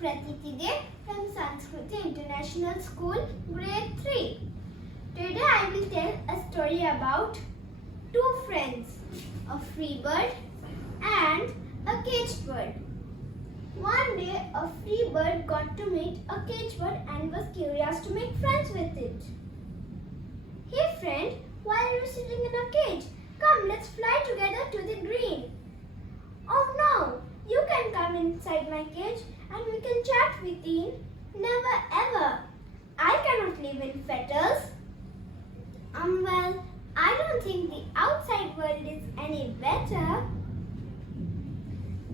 Prateeti from Sanskriti International School, Grade 3. Today I will tell a story about two friends, a free bird and a caged bird. One day a free bird got to meet a caged bird and was curious to make friends with it. Hey friend, why are you sitting in a cage? Come, let's fly together to the green. Oh no, you can come inside my cage and we can chat within. Never ever. I cannot live in fetters. Well, I don't think the outside world is any better.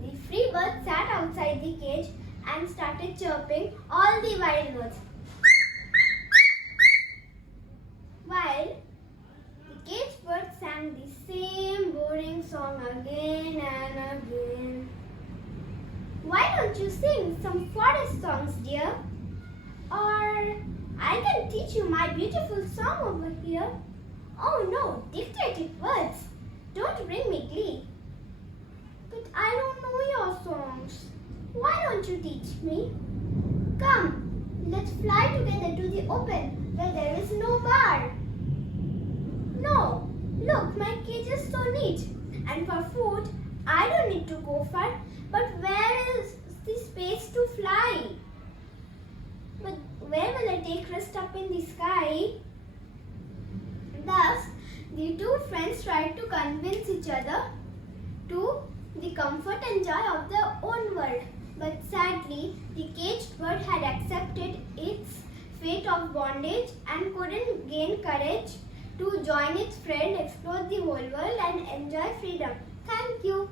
The free bird sat outside the cage and started chirping all the wild notes. While the caged bird sang the same boring song again and again. Why don't you sing some forest songs, dear? Or I can teach you my beautiful song over here. Oh no, dictated words. Don't bring me glee. But I don't know your songs. Why don't you teach me? Come, let's fly together to the open where there is no bar. No, look, my cage is so neat. And for food, I don't need to go far. But where is the space to fly? But where will I take rest up in the sky? Thus, the two friends tried to convince each other to the comfort and joy of their own world. But sadly, the caged bird had accepted its fate of bondage and couldn't gain courage to join its friend, explore the whole world and enjoy freedom. Thank you.